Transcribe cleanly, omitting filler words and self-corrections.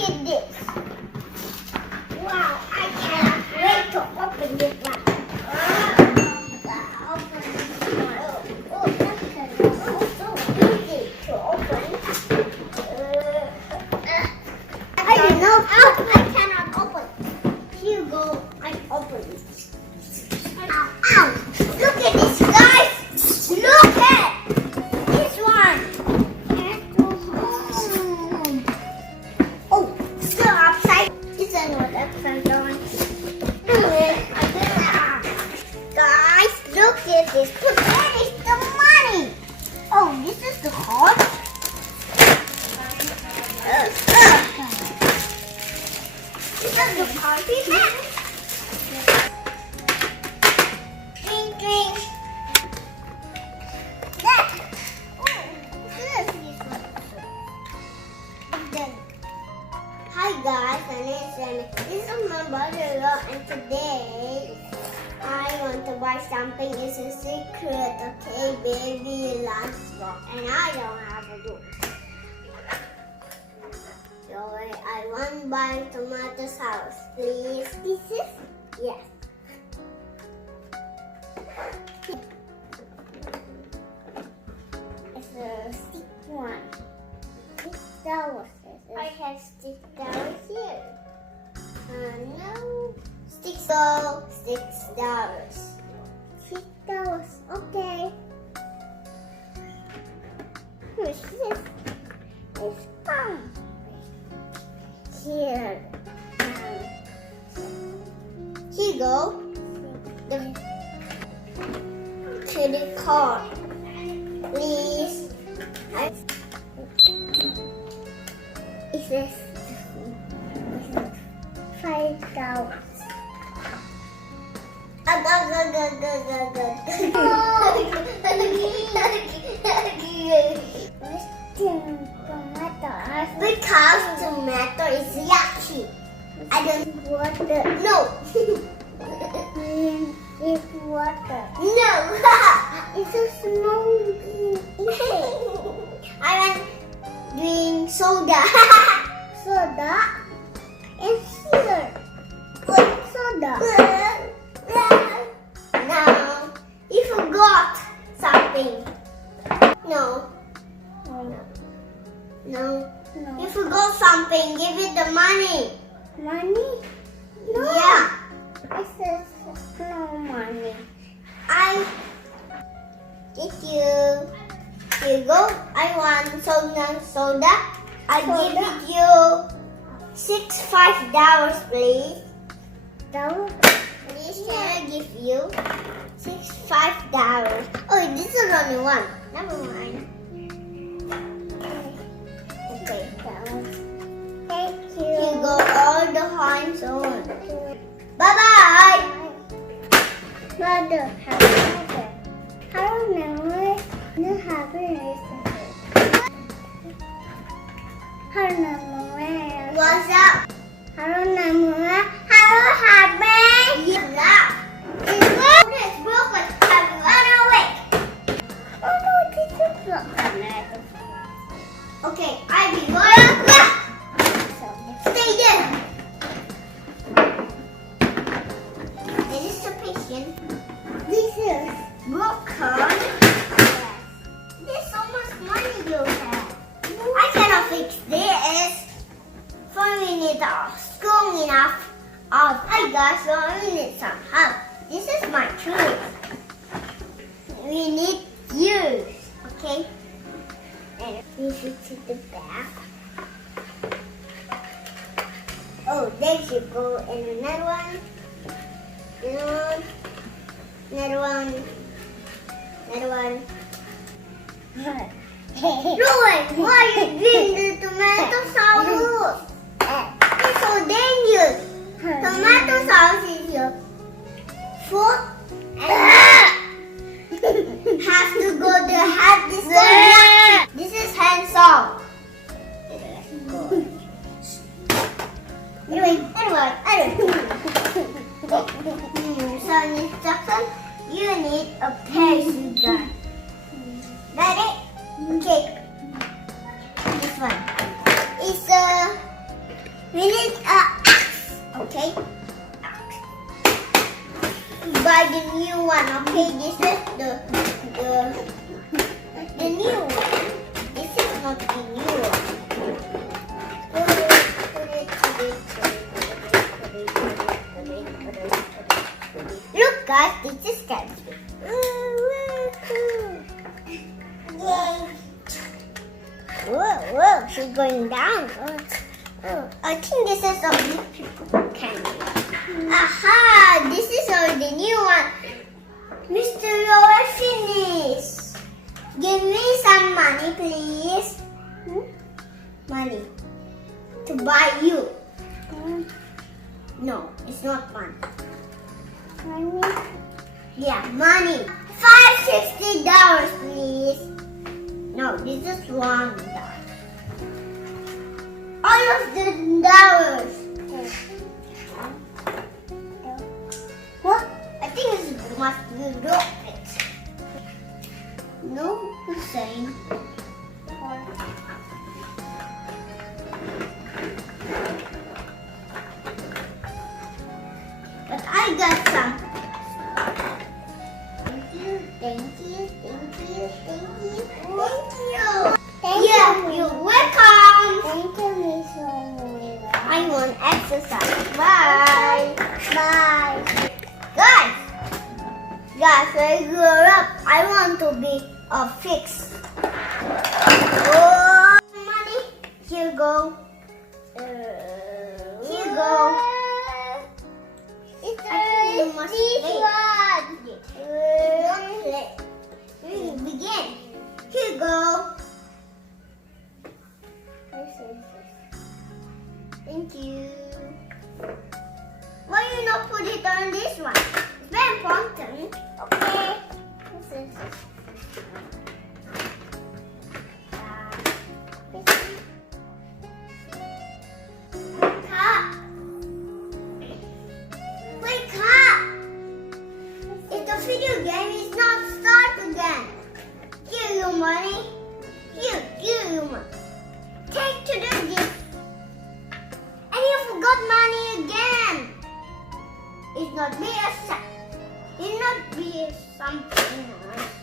at this. Wow, I cannot wait to open this one. Open this one. Oh, that's so easy to open. I don't know. I cannot open. Here you go. I open it. Ow, ow. Look at this, guys. Look at this one. Oh, still upside. This is not upside down. Guys, look at this. But where is the money? Oh, this is the card. This is the card we have. Drink, drink. That. Oh, this one. Then. Hi guys, my name is Lemuel. This is my brother-in-law, and today I want to buy something. It's a secret, okay, baby lunchbox, and I don't have a book. So I want to buy tomato sauce, please. This is yes. It's a stick one. I have $6 here. No. $6. $6. Okay. Who's this? It's fun. Here. Here you go. To the car. Please. It says $5. Because tomato is yucky. I don't water. No. It's water. No. It's a small. I want drink soda. Soda? It's here. What soda? No. You forgot something. No. No. You forgot something. Give it the money. Money? No. Yeah. I said no money. Thank you. Here you go. I want soda. I give it you $5, please. Please, can I give you $5? Oh, this is only one. Never mind. Okay. Thank you. Here you go. All the hands on. Bye bye. Mother, What's up? Hello, Lemuel. Hello, Happy. Yeah. It's broken. Have you run away? Oh no, this is broken. Okay, I'll be going back. Stay there. This is the patient. This is broken. There's so much money you have. I cannot fix this. 4 minutes are strong enough. I got 4 minutes some help. This is my truth. We need you, okay? And we should to the back. Oh, there you go. And another one. Another one. Another one. Roy, why are you doing the tomato sauce? It's so dangerous. Tomato sauce is your food and have to go to have this one. This is hand salt. Anyway. So instruction, you need a parachute gun. Ready? Okay. This one. It's We need a axe, okay? Buy the new one, okay? This is the new one. This is not the new one. Look, guys, this is fancy. Yay! Whoa, she's going down. I think this is a big people candy. Aha! This is the new one. Mr. Lower finish. Give me some money, please. Money. To buy you. No, it's not money. Money? Yeah, money. $560, please. No, this is $1. All of the dollars. What? I think it must be rocket. No, Hussein. But I got some. Thank you, thank you, thank you, thank you, thank you. You're welcome. Thank you, Miss Lemuel. I want exercise. Bye. Bye. Guys, when I grow up, I want to be a fix. Oh, money. Here you go. Here you go. I think you must play. Don't play. Begin. Here you go. Thank you. Why you not put it on this one? It's very important. Okay. Wake up. Wake up. If the video game is not start again. Here you money. Here you money. Take to the gift. And you forgot money again. It's not be a set. It's not be something else.